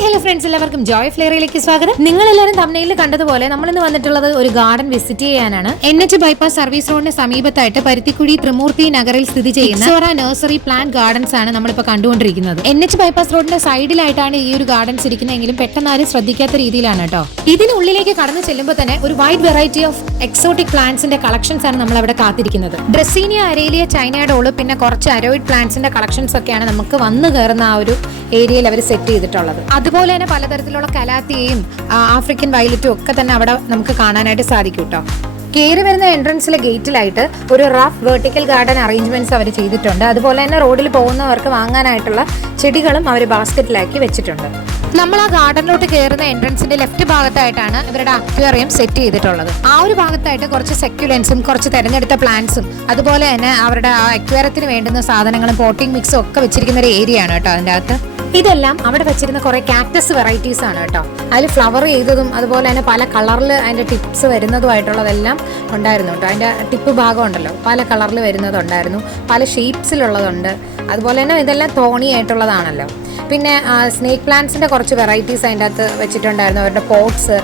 Hi hello friends, എല്ലാവർക്കും ജോയ് ഫ്ലെയറിലേക്ക് സ്വാഗതം. നിങ്ങളെല്ലാവരും തമ്മിൽ കണ്ടതുപോലെ നമ്മളിന്ന് വന്നിട്ടുള്ളത് ഒരു ഗാർഡൻ വിസിറ്റ് ചെയ്യാനാണ്. NH ബൈപ്പാസ് സർവീസ് റോഡിന് സമീപത്തായിട്ട് പരുത്തിക്കുഴി ത്രിമൂർത്തി നഗറിൽ സ്ഥിതി ചെയ്യുന്ന സോറ നഴ്സറി പ്ലാന്റ് ഗാർഡൻസ് ആണ് നമ്മളിപ്പോൾ കണ്ടുകൊണ്ടിരിക്കുന്നത്. NH ബൈപ്പാസ് റോഡിന്റെ സൈഡിലായിട്ടാണ് ഈ ഒരു ഗാർഡൻസ് ഇരിക്കുന്നതെങ്കിലും പെട്ടെന്ന് ആരും ശ്രദ്ധിക്കാത്ത രീതിയിലാണ് കേട്ടോ. ഇതിനുള്ളിലേക്ക് കടന്നു ചെല്ലുമ്പോൾ തന്നെ ഒരു വൈഡ് വെറൈറ്റി ഓഫ് എക്സോട്ടിക് പ്ലാന്റ്സിന്റെ കളക്ഷൻസ് ആണ് നമ്മൾ അവിടെ കാത്തിരിക്കുന്നത്. ഡ്രസീനിയ, അരേലിയ, ചൈനഡോള്, പിന്നെ കുറച്ച് അരോയിഡ് പ്ലാന്റ്സിന്റെ കളക്ഷൻസ് ഒക്കെയാണ് നമുക്ക് വന്നു കയറുന്ന ആ ഒരു ഏരിയയിൽ അവർ സെറ്റ് ചെയ്തിട്ടുള്ളത്. അതുപോലെ തന്നെ പലതരത്തിലുള്ള കലാത്തിയയും ആഫ്രിക്കൻ വയലറ്റും ഒക്കെ തന്നെ അവിടെ നമുക്ക് കാണാനായിട്ട് സാധിക്കും കേട്ടോ. കയറി വരുന്ന എൻട്രൻസിലെ ഗേറ്റിലായിട്ട് ഒരു റഫ് വെർട്ടിക്കൽ ഗാർഡൻ അറേഞ്ച്മെന്റ്സ് അവർ ചെയ്തിട്ടുണ്ട്. അതുപോലെ തന്നെ റോഡിൽ പോകുന്നവർക്ക് വാങ്ങാനായിട്ടുള്ള ചെടികളും അവർ ബാസ്ക്കറ്റിലാക്കി വെച്ചിട്ടുണ്ട്. നമ്മൾ ആ ഗാർഡനിലോട്ട് കയറുന്ന എൻട്രൻസിന്റെ ലെഫ്റ്റ് ഭാഗത്തായിട്ടാണ് ഇവരുടെ അക്വേറിയം സെറ്റ് ചെയ്തിട്ടുള്ളത്. ആ ഒരു ഭാഗത്തായിട്ട് കുറച്ച് സെക്യുലൻസും കുറച്ച് തെരഞ്ഞെടുത്ത പ്ലാന്റ്സും അതുപോലെ തന്നെ അവരുടെ ആ അക്വേറിയത്തിന് വേണ്ടുന്ന സാധനങ്ങളും പോട്ടിംഗ് മിക്സും ഒക്കെ വെച്ചിരിക്കുന്ന ഒരു ഏരിയ ആണ് കേട്ടോ. അതിൻ്റെ അകത്ത് ഇതെല്ലാം അവിടെ വെച്ചിരുന്ന കുറെ കാക്ടസ് വെറൈറ്റീസ് ആണ് കേട്ടോ. അതിൽ ഫ്ലവർ ചെയ്തതും അതുപോലെ തന്നെ പല കളറിൽ അതിന്റെ ടിപ്സ് വരുന്നതുമായിട്ടുള്ളതെല്ലാം ഉണ്ടായിരുന്നു കേട്ടോ. അതിന്റെ ടിപ്പ് ഭാഗം ഉണ്ടല്ലോ, പല കളറിൽ വരുന്നതുണ്ടായിരുന്നു, പല ഷേപ്സിലുള്ളതുണ്ട്. അതുപോലെ തന്നെ ഇതെല്ലാം തോണിയായിട്ടുള്ളതാണല്ലോ. പിന്നെ സ്നേക്ക് പ്ലാന്റ്സിന്റെ കുറച്ച് വെറൈറ്റീസ് അതിൻ്റെ അകത്ത് വെച്ചിട്ടുണ്ടായിരുന്നു. അവരുടെ പോട്ട്സ്,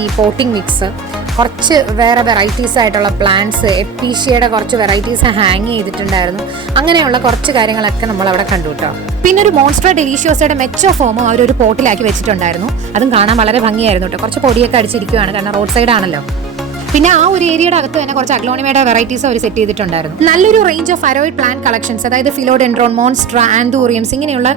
ഈ പോട്ടിംഗ് മിക്സ്, കുറച്ച് വേറെ വെറൈറ്റീസ് ആയിട്ടുള്ള പ്ലാന്റ്സ്, എപ്പീഷ്യയുടെ കുറച്ച് വെറൈറ്റീസ് ഹാങ് ചെയ്തിട്ടുണ്ടായിരുന്നു. അങ്ങനെയുള്ള കുറച്ച് കാര്യങ്ങളൊക്കെ നമ്മൾ അവിടെ കണ്ടു കേട്ടോ. പിന്നെ ഒരു മോൺസ്റ്റർ ഡെലീഷ്യോസയുടെ മെച്ചോ ഫോമും അവരൊരു പോട്ടിലാക്കി വെച്ചിട്ടുണ്ടായിരുന്നു. അതും കാണാൻ വളരെ ഭംഗിയായിരുന്നു കേട്ടോ. കുറച്ച് പൊടിയൊക്കെ അടിച്ചിരിക്കുകയാണ്, കാരണം റോഡ് സൈഡ് ആണല്ലോ. പിന്നെ ആ ഒരു ഏരിയയുടെ അകത്ത് തന്നെ കുറച്ച് അഗ്ലോണിമയുടെ വെറൈറ്റീസ് അവർ സെറ്റ് ചെയ്തിട്ടുണ്ടായിരുന്നു. നല്ലൊരു range of aroid plant collections, അതായത് ഫിലോഡെൻഡ്രോൺ, മോൺസ്ട്ര, ആന്തൂറിയംസ്, ഇങ്ങനെയുള്ള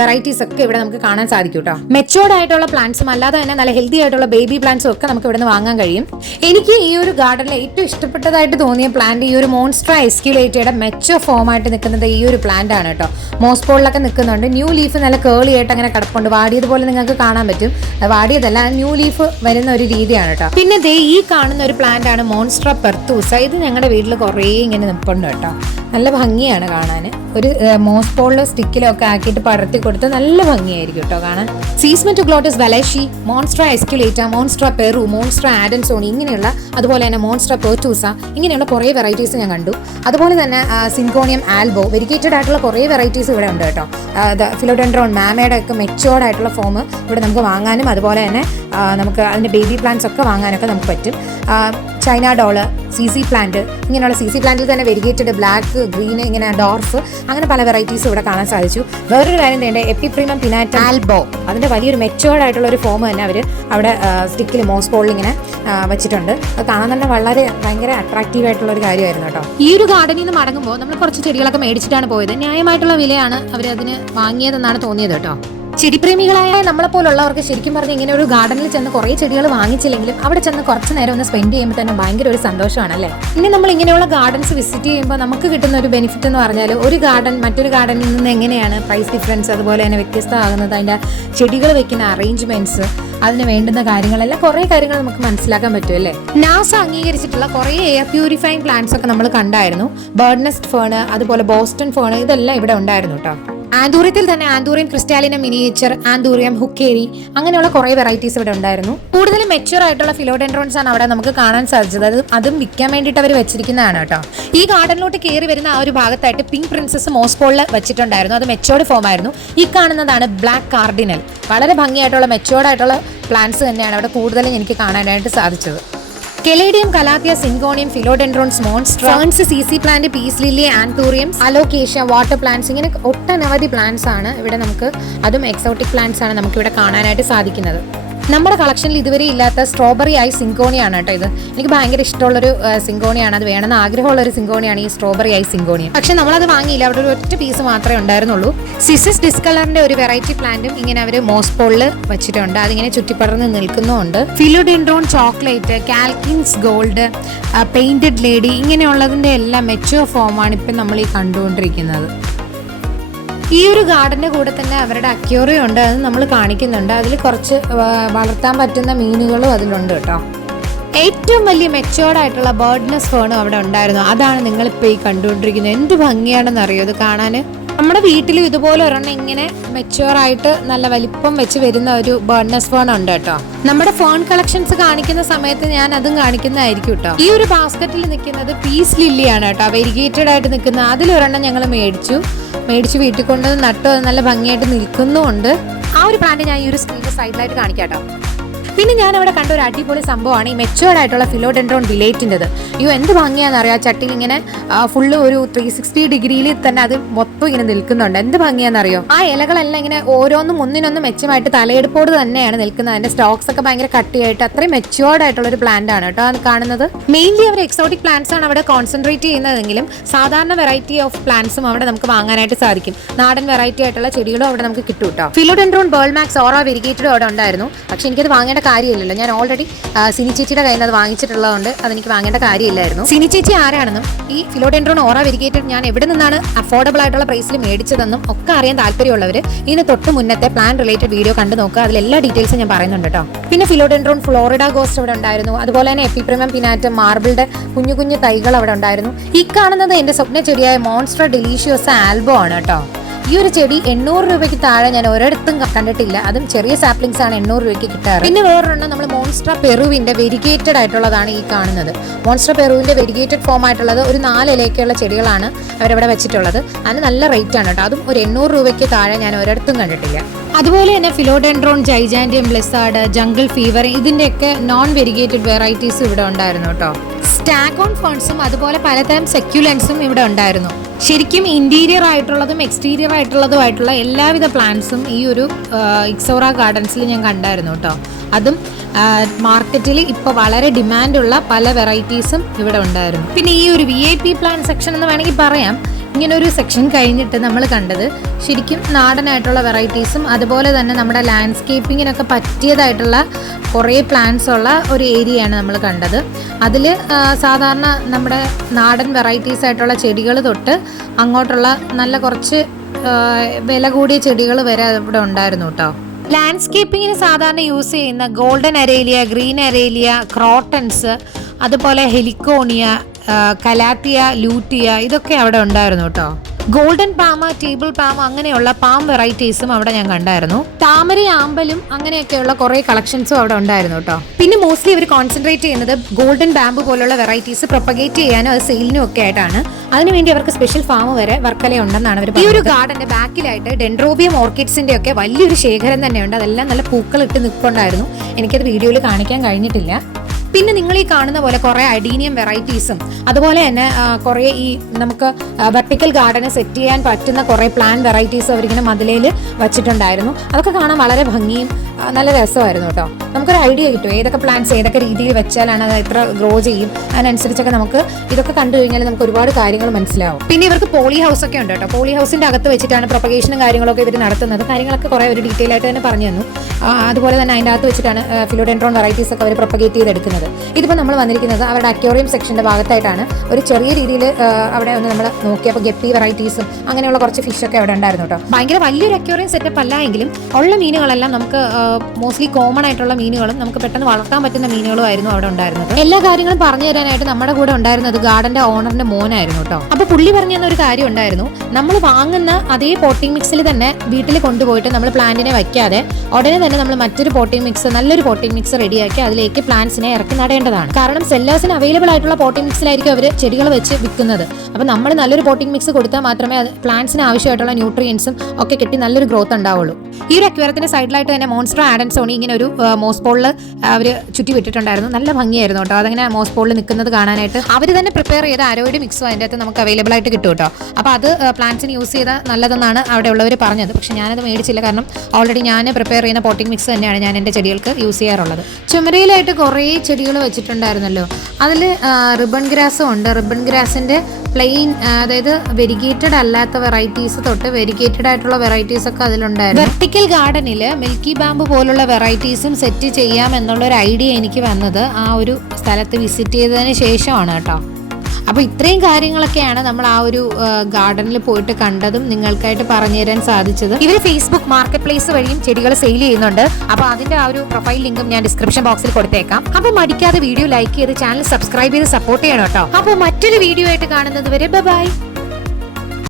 വെറൈറ്റീസ് ഒക്കെ ഇവിടെ നമുക്ക് കാണാൻ സാധിക്കും കേട്ടോ. മെച്ചോർഡ് ആയിട്ടുള്ള പ്ലാന്റ്സും അല്ലാതെ തന്നെ നല്ല ഹെൽത്തി ആയിട്ടുള്ള ബേബി പ്ലാന്റ്സും ഒക്കെ നമുക്ക് ഇവിടെ നിന്ന് വാങ്ങാൻ കഴിയും. എനിക്ക് ഈ ഒരു ഗാർഡനിൽ ഏറ്റവും ഇഷ്ടപ്പെട്ടതായിട്ട് തോന്നിയ പ്ലാന്റ് ഈ ഒരു മോൺസ്ട്ര എസ്ക്യുലേറ്റയുടെ മെച്ചോ ഫോം ആയിട്ട് നിൽക്കുന്നത് ഈ ഒരു പ്ലാന്റ് ആണ് കേട്ടോ. മോസ്പോളിലൊക്കെ നിൽക്കുന്നുണ്ട്. ന്യൂ ലീഫ് നല്ല കേളി ആയിട്ട് അങ്ങനെ കിടപ്പുണ്ട്. വാടിയതുപോലെ നിങ്ങൾക്ക് കാണാൻ പറ്റും. വാടിയതല്ല, ന്യൂ ലീഫ് വരുന്ന ഒരു രീതിയാണ് കേട്ടോ. പിന്നെ ദേ ഈ കാണുന്ന പ്ലാന്റ് ആണ് മോൺസ്ട്ര പെർത്തൂസ. ഇത് ഞങ്ങളുടെ വീട്ടിൽ കുറേ ഇങ്ങനെ നിൽപ്പുണ്ട് കേട്ടോ. നല്ല ഭംഗിയാണ് കാണാൻ. ഒരു മോസ്പോളിലോ സ്റ്റിക്കിലോ ഒക്കെ ആക്കിയിട്ട് പടർത്തി കൊടുത്ത് നല്ല ഭംഗിയായിരിക്കും കേട്ടോ കാണാൻ. സീസ്മെറ്റോഗ്ലോട്ടസ് വലഷി, മോൺസ്ട്ര എസ്ക്യുലേറ്റ, മോൺസ്ട്ര പെറു, മോൺസ്ട്ര ആഡൻസോണി, ഇങ്ങനെയുള്ള, അതുപോലെ തന്നെ മോൺസ്ട്ര പെർത്തൂസ, ഇങ്ങനെയുള്ള കുറേ വെറൈറ്റീസ് ഞാൻ കണ്ടു. അതുപോലെ തന്നെ സിങ്കോണിയം ആൽബോ, വെരിഗേറ്റഡ് ആയിട്ടുള്ള കുറേ വെറൈറ്റീസ് ഇവിടെ ഉണ്ട് കേട്ടോ. ഫിലോഡെൻഡ്രോൺ മാമയുടെ ഒക്കെ മെച്ചോർഡ് ആയിട്ടുള്ള ഫോം ഇവിടെ നമുക്ക് വാങ്ങാനും അതുപോലെ തന്നെ നമുക്ക് അതിൻ്റെ ബേബി പ്ലാന്റ്സ് ഒക്കെ വാങ്ങാനൊക്കെ നമുക്ക് പറ്റും. ചൈന ഡോള്, CC പ്ലാന്റ്, ഇങ്ങനെയുള്ള CC പ്ലാന്റിൽ തന്നെ വെരിഗേറ്റഡ് ബ്ലാക്ക്, ഗ്രീൻ, ഇങ്ങനെ ഡോർഫ്, അങ്ങനെ പല വെറൈറ്റീസും ഇവിടെ കാണാൻ സാധിച്ചു. വേറൊരു കാര്യം വേണ്ട, എപ്പിപ്രീമം പിനാറ്റ ആൽബോ, അതിൻ്റെ വലിയൊരു മെച്ചോർഡ് ആയിട്ടുള്ള ഒരു ഫോം തന്നെ അവർ അവിടെ സ്റ്റിക്കിൽ മോസ്പോളിൽ ഇങ്ങനെ വെച്ചിട്ടുണ്ട്. അത് കാണാൻ തന്നെ വളരെ ഭയങ്കര അട്രാക്റ്റീവ് ആയിട്ടുള്ള ഒരു കാര്യമായിരുന്നു കേട്ടോ. ഈ ഒരു ഗാർഡനിൽ നിന്ന് മടങ്ങുമ്പോൾ നമ്മൾ കുറച്ച് ചെടികളൊക്കെ മേടിച്ചിട്ടാണ് പോയത്. ന്യായമായിട്ടുള്ള വിലയാണ് അവർ അതിന് വാങ്ങിയതെന്നാണ് തോന്നിയത് കേട്ടോ. ചെടിപ്രേമികളായ നമ്മളെപ്പോലുള്ളവർക്ക് ശരിക്കും പറഞ്ഞാൽ ഇങ്ങനെ ഒരു ഗാർഡനിൽ ചെന്ന് കുറേ ചെടികൾ വാങ്ങിച്ചില്ലെങ്കിലും അവിടെ ചെന്ന് കുറച്ച് നേരം ഒന്ന് സ്പെൻഡ് ചെയ്യുമ്പോൾ തന്നെ ഭയങ്കര ഒരു സന്തോഷമാണല്ലേ. ഇനി നമ്മൾ ഇങ്ങനെയുള്ള ഗാർഡൻസ് വിസിറ്റ് ചെയ്യുമ്പോൾ നമുക്ക് കിട്ടുന്ന ഒരു ബെനിഫിറ്റ് എന്ന് പറഞ്ഞാൽ ഒരു ഗാർഡൻ മറ്റൊരു ഗാർഡനിൽ നിന്ന് എങ്ങനെയാണ് പ്രൈസ് ഡിഫറൻസ് അതുപോലെ തന്നെ വ്യത്യസ്തമാകുന്നത്, അതിൻ്റെ ചെടികൾ വെക്കുന്ന അറേഞ്ച്മെന്റ്സ്, അതിന് വേണ്ടുന്ന കാര്യങ്ങളെല്ലാം കുറേ കാര്യങ്ങൾ നമുക്ക് മനസ്സിലാക്കാൻ പറ്റും അല്ലേ. നാസ അംഗീകരിച്ചിട്ടുള്ള കുറേ എയർ പ്യൂരിഫൈങ് പ്ലാന്റ്സ് ഒക്കെ നമ്മൾ കണ്ടായിരുന്നു. ബേർഡ് നെസ്റ്റ് ഫേണ്, അതുപോലെ ബോസ്റ്റൺ ഫേണ്, ഇതെല്ലാം ഇവിടെ ഉണ്ടായിരുന്നു കേട്ടോ. ആന്തൂറിയത്തിൽ തന്നെ ആന്തൂറിയം ക്രിസ്റ്റാലിന മിനിയേച്ചർ, ആന്തൂറിയം ഹുക്കേരി, അങ്ങനെയുള്ള കുറേ വെറൈറ്റീസ് ഇവിടെ ഉണ്ടായിരുന്നു. കൂടുതലും മെച്യൂർ ആയിട്ടുള്ള ഫിലോഡെൻഡ്രോൺസ് ആണ് അവിടെ നമുക്ക് കാണാൻ സാധിച്ചത്. അതും വിൽക്കാൻ വേണ്ടിയിട്ട് അവർ വെച്ചിരിക്കുന്നതാണ് കേട്ടോ. ഈ ഗാർഡനിലോട്ട് കയറി വരുന്ന ആ ഒരു ഭാഗത്തായിട്ട് പിങ്ക് പ്രിൻസസ് മോസ്പോളിൽ വെച്ചിട്ടുണ്ടായിരുന്നു. അത് മെച്ചോർഡ് ഫോം ആയിരുന്നു. ഈ കാണുന്നതാണ് ബ്ലാക്ക് കാർഡിനൽ. വളരെ ഭംഗിയായിട്ടുള്ള മെച്ചോർഡ് ആയിട്ടുള്ള പ്ലാന്റ്സ് തന്നെയാണ് അവിടെ കൂടുതലും എനിക്ക് കാണാനായിട്ട് സാധിച്ചത്. Caladium, calathea, syngonium, philodendrons, monstera, ferns, CC plant, peace lily, anthuriums, alocasia, water plants, ഇങ്ങനെ ഒട്ടനവധി പ്ലാന്റ്സ് ആണ് ഇവിടെ നമുക്ക്, അതും എക്സോട്ടിക് പ്ലാന്റ്സ് ആണ് നമുക്ക് ഇവിടെ കാണാനായിട്ട് സാധിക്കുന്നത്. നമ്മുടെ കളക്ഷനിൽ ഇതുവരെ ഇല്ലാത്ത സ്ട്രോബെറി ആയി സിങ്കോണിയാണ് കേട്ടോ. ഇത് എനിക്ക് ഭയങ്കര ഇഷ്ടമുള്ളൊരു സിങ്കോണിയാണ്. അത് വേണമെന്ന് ആഗ്രഹമുള്ളൊരു സിങ്കോണിയാണ് ഈ സ്ട്രോബെറി ആയി സിങ്കോണിയ. പക്ഷെ നമ്മളത് വാങ്ങിയില്ല, അവിടെ ഒരു ഒറ്റ പീസ് മാത്രമേ ഉണ്ടായിരുന്നുള്ളൂ. സിസിസ് ഡിസ്കളറിന്റെ ഒരു വെറൈറ്റി പ്ലാന്റും ഇങ്ങനെ അവർ മോസ്പോളിൽ വെച്ചിട്ടുണ്ട്. അതിങ്ങനെ ചുറ്റിപ്പടർന്ന് നിൽക്കുന്നുമുണ്ട്. Philodendron chocolate, Calkins gold, painted lady, ഇങ്ങനെയുള്ളതിന്റെ എല്ലാം മെച്ചോ ഫോമാണ് ഇപ്പം നമ്മൾ ഈ കണ്ടുകൊണ്ടിരിക്കുന്നത്. ഈ ഒരു ഗാർഡന്റെ കൂടെ തന്നെ അവരുടെ അക്വേറിയം ഉണ്ട്, അത് നമ്മൾ കാണിക്കുന്നുണ്ട്. അതിൽ കുറച്ച് വളർത്താൻ പറ്റുന്ന മീനുകളും അതിലുണ്ട് കേട്ടോ. ഏറ്റവും വലിയ മെച്ചോർഡ് ആയിട്ടുള്ള ബേർഡ് നെസ്റ്റ് ഫേണും അവിടെ ഉണ്ടായിരുന്നു. അതാണ് നിങ്ങളിപ്പോൾ ഈ കണ്ടുകൊണ്ടിരിക്കുന്നത്. എന്ത് ഭംഗിയാണെന്ന് അറിയോ ഇത് കാണാൻ. നമ്മുടെ വീട്ടിലും ഇതുപോലെ ഒരെണ്ണം ഇങ്ങനെ മെച്യൂർ ആയിട്ട് നല്ല വലിപ്പം വെച്ച് വരുന്ന ഒരു ബേർഡ് നെസ്റ്റ് ഫേൺ ഉണ്ട് കേട്ടോ. നമ്മുടെ ഫോൺ കളക്ഷൻസ് കാണിക്കുന്ന സമയത്ത് ഞാൻ അതും കാണിക്കുന്നതായിരിക്കും കേട്ടോ. ഈ ഒരു ബാസ്ക്കറ്റിൽ നിൽക്കുന്നത് പീസ് ലില്ലിയാണ് കേട്ടോ, വെരിഗേറ്റഡ് ആയിട്ട് നിൽക്കുന്ന. അതിലൊരെണ്ണം ഞങ്ങൾ മേടിച്ചു വീട്ടിൽ കൊണ്ട് നട്ടു. അത് നല്ല ഭംഗിയായിട്ട് നിൽക്കുന്നുമുണ്ട്. ആ ആ ഒരു പ്ലാന്റ് ഞാൻ ഈ ഒരു സ്ക്രീനിന്റെ സൈഡിലായിട്ട് കാണിക്കാട്ടോ. പിന്നെ ഞാൻ അവിടെ കണ്ട ഒരു അടിപൊളി സംഭവമാണ് ഈ മെച്ചുവേർഡ് ആയിട്ടുള്ള ഫിലോഡെൻഡ്രോൺ വിലേറ്റിൻ്റെത്. എന്ത് ഭംഗിയാണെന്നറിയാം, ചട്ടിയിൽ ഇങ്ങനെ ഫുള്ള് ഒരു 360 ഡിഗ്രിയിൽ തന്നെ അത് മൊത്തം ഇങ്ങനെ നിൽക്കുന്നുണ്ട്. എന്ത് ഭംഗിയാണെന്നറിയോ, ആ ഇലകളെല്ലാം ഇങ്ങനെ ഓരോന്നും ഒന്നിനൊന്നും മെച്ചമായിട്ട് തലയെടുപ്പോട് തന്നെയാണ് നിൽക്കുന്നത്. അതിന്റെ സ്റ്റോക്സ് ഒക്കെ ഭയങ്കര കട്ടിയായിട്ട് അത്രയും മെച്ചുവേർഡ് ആയിട്ടുള്ള ഒരു പ്ലാന്റ് ആണ് കേട്ടോ അത് കാണുന്നത്. മെയിൻലി അവർ എക്സോട്ടിക് പ്ലാന്റ്സ് ആണ് അവിടെ കോൺസെൻട്രേറ്റ് ചെയ്യുന്നതെങ്കിലും സാധാരണ വെറൈറ്റി ഓഫ് പ്ലാന്റ്സും അവിടെ നമുക്ക് വാങ്ങാനായിട്ട് സാധിക്കും. നാടൻ വെറൈറ്റി ആയിട്ടുള്ള ചെടികളും അവിടെ നമുക്ക് കിട്ടും കേട്ടോ. ഫിലോഡെൻഡ്രോൺ ബേൾമാക്സ് ഓറ വെരിഗേറ്റഡ് അവിടെ ഉണ്ടായിരുന്നു. പക്ഷെ എനിക്കത് വാങ്ങേണ്ട കാര്യമില്ലല്ലോ, ഞാൻ ഓൾറെഡി സിനി ചേച്ചിയുടെ കയ്യിൽ നിന്ന് അത് വാങ്ങിച്ചിട്ടുള്ളതുകൊണ്ട് അതെനിക്ക് വാങ്ങേണ്ട കാര്യമില്ലായിരുന്നു. സിനി ചേച്ചി ആരാണെന്നും ഈ ഫിലോഡെൻഡ്രോൺ ഓറ വെരിഗേറ്റഡ് ഞാൻ എവിടെ നിന്നാണ് അഫോർഡബിൾ ആയിട്ടുള്ള പ്രൈസിൽ മേടിച്ചതെന്നും ഒക്കെ അറിയാൻ താല്പര്യമുള്ളവർ ഇതിന് തൊട്ട് മുന്നത്തെ പ്ലാൻ റിലേറ്റഡ് വീഡിയോ കണ്ടു നോക്കുക. അതിൽ എല്ലാ ഡീറ്റെയിൽസും ഞാൻ പറയുന്നുണ്ട് കേട്ടോ. പിന്നെ ഫിലോഡെൻഡ്രോൺ ഫ്ലോറിഡ ഗോസ്റ്റ് അവിടെ ഉണ്ടായിരുന്നു. അതുപോലെ തന്നെ എപ്പിപ്രിമം പിനാറ്റം മാർബിളിന്റെ കുഞ്ഞു കുഞ്ഞു തൈകൾ അവിടെ ഉണ്ടായിരുന്നു. ഈ കാണുന്നത് എന്റെ സ്വപ്ന ചെടിയായ മോൺസ്റ്റർ ഡെലീഷ്യസ് ആൽബോ ആണ് കേട്ടോ. ഈ ഒരു ചെടി 800 രൂപയ്ക്ക് താഴെ ഞാൻ ഒരിടത്തും കണ്ടിട്ടില്ല. അതും ചെറിയ സാപ്ലിങ്സ് ആണ് 800 രൂപയ്ക്ക് കിട്ടാറ്. പിന്നെ വേറൊരെണ്ണം നമ്മൾ മോൺസ്റ്റർ പെറുവിന്റെ വെരിഗേറ്റഡ് ആയിട്ടുള്ളതാണ് ഈ കാണുന്നത്. മോൺസ്റ്റർ പെറുവിന്റെ വെരിഗേറ്റഡ് ഫോം ആയിട്ടുള്ളത് ഒരു 4 ഇലയ്ക്കുള്ള ചെടികളാണ് അവരവിടെ വെച്ചിട്ടുള്ളത്. അതിന് നല്ല റേറ്റ് ആണ് കേട്ടോ. അതും ഒരു 800 രൂപയ്ക്ക് താഴെ ഞാൻ ഒരിടത്തും കണ്ടിട്ടില്ല. അതുപോലെ തന്നെ ഫിലോഡെൻഡ്രോൺ ജൈജാൻഡിയം ബ്ലിസാർഡ് ജംഗിൾ ഫീവർ ഇതിന്റെയൊക്കെ നോൺ വെരിഗേറ്റഡ് വെറൈറ്റീസ് ഇവിടെ ഉണ്ടായിരുന്നു കേട്ടോ. സ്റ്റാഗോൺ ഫേൺസും അതുപോലെ പലതരം സെക്യുലൻസും ഇവിടെ ഉണ്ടായിരുന്നു. ശരിക്കും ഇന്റീരിയർ ആയിട്ടുള്ളതും എക്സ്റ്റീരിയർ ആയിട്ടുള്ളതുമായിട്ടുള്ള എല്ലാവിധ പ്ലാന്റ്സും ഈ ഒരു ഇക്സോറ ഗാർഡൻസിൽ ഞാൻ കണ്ടായിരുന്നു കേട്ടോ. അതും മാർക്കറ്റിൽ ഇപ്പോൾ വളരെ ഡിമാൻഡുള്ള പല വെറൈറ്റീസും ഇവിടെ ഉണ്ടായിരുന്നു. പിന്നെ ഈ ഒരു VIP പ്ലാന്റ് സെക്ഷൻ എന്ന് വേണമെങ്കിൽ പറയാം. ഇങ്ങനെ ഒരു സെക്ഷൻ കഴിഞ്ഞിട്ട് നമ്മൾ കണ്ടത് ശരിക്കും നാടനായിട്ടുള്ള വെറൈറ്റീസും അതുപോലെ തന്നെ നമ്മുടെ ലാൻഡ്സ്കേപ്പിങ്ങിനൊക്കെ പറ്റിയതായിട്ടുള്ള കുറേ പ്ലാന്റ്സ് ഉള്ള ഒരു ഏരിയയാണ് നമ്മൾ കണ്ടത്. അതിൽ സാധാരണ നമ്മുടെ നാടൻ വെറൈറ്റീസ് ആയിട്ടുള്ള ചെടികൾ തൊട്ട് അങ്ങോട്ടുള്ള നല്ല കുറച്ച് വില കൂടിയ ചെടികൾ വരെ ഇവിടെ ഉണ്ടായിരുന്നു കേട്ടോ. ലാൻഡ്സ്കേപ്പിങ്ങിന് സാധാരണ യൂസ് ചെയ്യുന്ന golden aralia, green aralia, crotons, അതുപോലെ ഹെലിക്കോണിയ, കലാത്തിയ, ലൂട്ടിയ ഇതൊക്കെ അവിടെ ഉണ്ടായിരുന്നു കേട്ടോ. ഗോൾഡൻ പാമ, ടേബിൾ പാമ അങ്ങനെയുള്ള പാം വെറൈറ്റീസും അവിടെ ഞാൻ കണ്ടായിരുന്നു. താമര, ആമ്പലും അങ്ങനെയൊക്കെയുള്ള കുറെ കളക്ഷൻസും അവിടെ ഉണ്ടായിരുന്നു കേട്ടോ. പിന്നെ മോസ്റ്റ്ലി അവർ കോൺസെൻട്രേറ്റ് ചെയ്യുന്നത് ഗോൾഡൻ ബാമ്പു പോലുള്ള വെറൈറ്റീസ് പ്രൊപ്പഗേറ്റ് ചെയ്യാനും അത് സെയിലിനും ഒക്കെ ആയിട്ടാണ്. അതിനുവേണ്ടി അവർക്ക് സ്പെഷ്യൽ ഫാം വരെ വർക്കല ഉണ്ടെന്നാണ് അവർ. ഈ ഒരു ഗാർഡന്റെ ബാക്കിലായിട്ട് ഡെൻഡ്രോബിയം ഓർക്കിഡ്സിന്റെ ഒക്കെ വലിയൊരു ശേഖരം തന്നെയുണ്ട്. അതെല്ലാം നല്ല പൂക്കളിട്ട് നിൽപ്പുണ്ടായിരുന്നു. എനിക്കത് വീഡിയോയിൽ കാണിക്കാൻ കഴിഞ്ഞിട്ടില്ല. പിന്നെ നിങ്ങൾ ഈ കാണുന്ന പോലെ കുറേ അഡീനിയം വെറൈറ്റീസും അതുപോലെ തന്നെ കുറേ ഈ നമുക്ക് വെർട്ടിക്കൽ ഗാർഡന് സെറ്റ് ചെയ്യാൻ പറ്റുന്ന കുറേ പ്ലാൻ വെറൈറ്റീസ് അവരിങ്ങനെ മതിലയിൽ വച്ചിട്ടുണ്ടായിരുന്നു. അതൊക്കെ കാണാൻ വളരെ ഭംഗിയും നല്ല രസമായിരുന്നു കേട്ടോ. നമുക്കൊരു ഐഡിയ കിട്ടും ഏതൊക്കെ പ്ലാന്റ്സ് ഏതൊക്കെ രീതിയിൽ വെച്ചാലാണ് അത് എത്ര ഗ്രോ ചെയ്യും. അതിനനുസരിച്ചൊക്കെ നമുക്ക് ഇതൊക്കെ കണ്ടു കഴിഞ്ഞാൽ നമുക്ക് ഒരുപാട് കാര്യങ്ങൾ മനസ്സിലാവും. പിന്നെ ഇവർക്ക് പോളി ഹൗസ് ഒക്കെ ഉണ്ട് കേട്ടോ. പോളി ഹൗസിന്റെ അകത്ത് വെച്ചിട്ടാണ് പ്രൊപ്പഗേഷനും കാര്യങ്ങളൊക്കെ ഇവർ നടത്തുന്നത്. കാര്യങ്ങളൊക്കെ കുറേ ഒരു ഡീറ്റെയിൽ ആയിട്ട് തന്നെ പറഞ്ഞു തന്നു. അതുപോലെ തന്നെ അതിൻ്റെ അകത്ത് വെച്ചിട്ടാണ് ഫിലോഡെൻഡ്രോൺ വെറൈറ്റീസ് ഒക്കെ അവർ പ്രൊപ്പഗേറ്റ് ചെയ്തെടുക്കുന്നത്. ഇതിപ്പോൾ നമ്മൾ വന്നിരിക്കുന്നത് അവരുടെ അക്വേറിയം സെക്ഷന്റെ ഭാഗത്തായിട്ടാണ്. ഒരു ചെറിയ രീതിയിൽ അവിടെ ഒന്ന് നമ്മൾ നോക്കിയപ്പോൾ ഗപ്പി വെറൈറ്റീസും അങ്ങനെയുള്ള കുറച്ച് ഫിഷൊക്കെ അവിടെ ഉണ്ടായിരുന്നു കേട്ടോ. ഭയങ്കര വലിയൊരു അക്വേറിയം സെറ്റപ്പ് അല്ല എങ്കിലും ഉള്ള മീനുകളെല്ലാം നമുക്ക് മോസ്റ്റ്ലി കോമൺ ആയിട്ടുള്ള മീനുകളും നമുക്ക് പെട്ടെന്ന് വളർത്താൻ പറ്റുന്ന മീനുകളും ആയിരുന്നു അവിടെ ഉണ്ടായിരുന്നത്. എല്ലാ കാര്യങ്ങളും പറഞ്ഞു തരാനായിട്ട് നമ്മുടെ കൂടെ ഉണ്ടായിരുന്നത് ഗാർഡന്റെ ഓണറിന്റെ മോനായിരുന്നു കേട്ടോ. അപ്പോൾ പുള്ളി പറഞ്ഞു തന്ന ഒരു കാര്യം ഉണ്ടായിരുന്നു. നമ്മൾ വാങ്ങുന്ന അതേ പോട്ടിംഗ് മിക്സിൽ തന്നെ വീട്ടിൽ കൊണ്ടുപോയിട്ട് നമ്മൾ പ്ലാന്റിനെ വയ്ക്കാതെ ഉടനെ തന്നെ നമ്മൾ മറ്റൊരു പോട്ടിംഗ് മിക്സ്, നല്ലൊരു പോട്ടിംഗ് മിക്സ് റെഡിയാക്കി അതിലേക്ക് പ്ലാന്റ്സിനെ ഇറക്കി നടേണ്ടതാണ്. കാരണം സെല്ലേഴ്സിന് അവൈലബിൾ ആയിട്ടുള്ള പോട്ടിംഗ് മിക്സിലായിരിക്കും അവർ ചെടികൾ വെച്ച് വിൽക്കുന്നത്. അപ്പോൾ നമ്മൾ നല്ലൊരു പോട്ടിംഗ് മിക്സ് കൊടുത്താൽ മാത്രമേ അത് പ്ലാന്റ്സിന് ആവശ്യമായിട്ടുള്ള ന്യൂട്രിയൻസും ഒക്കെ കിട്ടി നല്ലൊരു ഗ്രോത്ത് ഉണ്ടാവുള്ളൂ. ഈ ഒരു അക്വേറിയത്തിന്റെ സൈഡിലായിട്ട് തന്നെ മോൺസ്റ്റർ ആഡൻസോണി ഇങ്ങനെ ഒരു മോസ്പോളിൽ അവർ ചുറ്റി വിട്ടിട്ടുണ്ടായിരുന്നു. നല്ല ഭംഗിയായിരുന്നു കേട്ടോ. അതങ്ങനെ മോസ്പോളിൽ നിൽക്കുന്നത് കാണാനായിട്ട് അവർ തന്നെ പ്രിപ്പയർ ചെയ്ത അരോയിഡ് മിക്സും അതിൻ്റെ അകത്ത് നമുക്ക് അവൈലബിൾ ആയിട്ട് കിട്ടും കേട്ടോ. അപ്പോൾ അത് പ്ലാന്റ്സിന് യൂസ് ചെയ്താൽ നല്ലതെന്നാണ് അവിടെ ഉള്ളവർ പറഞ്ഞത്. പക്ഷേ ഞാനത് മേടിച്ചില്ല. കാരണം ഓൾറെഡി ഞാൻ പ്രിപ്പയർ ചെയ്യുന്ന പോട്ടിംഗ് മിക്സ് തന്നെയാണ് ഞാൻ എൻ്റെ ചെടികൾക്ക് യൂസ് ചെയ്യാറുള്ളത്. ചുമരയിലായിട്ട് കുറേ ചെടികൾ വെച്ചിട്ടുണ്ടായിരുന്നല്ലോ. അതിൽ റിബൺ ഗ്രാസും ഉണ്ട്. റിബൺ ഗ്രാസിൻ്റെ പ്ലെയിൻ, അതായത് വെരിഗേറ്റഡ് അല്ലാത്ത വെറൈറ്റീസ് തൊട്ട് വെരിഗേറ്റഡ് ആയിട്ടുള്ള വെറൈറ്റീസ് ഒക്കെ അതിലുണ്ടായിരുന്നു. വെർട്ടിക്കൽ ഗാർഡനിൽ മിൽക്കി ബാമ്പ് പോലുള്ള വെറൈറ്റീസും സെറ്റ് ചെയ്യാം എന്നുള്ളൊരു ഐഡിയ എനിക്ക് വന്നത് ആ ഒരു സ്ഥലത്ത് വിസിറ്റ് ചെയ്തതിന് ശേഷമാണ് കേട്ടോ. അപ്പോൾ ഇത്രയും കാര്യങ്ങളൊക്കെയാണ് നമ്മൾ ആ ഒരു ഗാർഡനിൽ പോയിട്ട് കണ്ടതും നിങ്ങൾക്കായിട്ട് പറഞ്ഞു തരാൻ സാധിച്ചത്. ഇവർ ഫേസ്ബുക്ക് മാർക്കറ്റ് പ്ലേസ് വഴിയും ചെടികൾ സെയിൽ ചെയ്യുന്നുണ്ട്. അപ്പോൾ അതിന്റെ ആ ഒരു പ്രൊഫൈൽ ലിങ്കും ഞാൻ ഡിസ്ക്രിപ്ഷൻ ബോക്സിൽ കൊടുത്തേക്കാം. അപ്പോൾ മടിക്കാതെ വീഡിയോ ലൈക്ക് ചെയ്ത് ചാനൽ സബ്സ്ക്രൈബ് ചെയ്ത് സപ്പോർട്ട് ചെയ്യണം കേട്ടോ. അപ്പോൾ മറ്റൊരു വീഡിയോ ആയിട്ട് കാണുന്നത് വരെ ബൈ.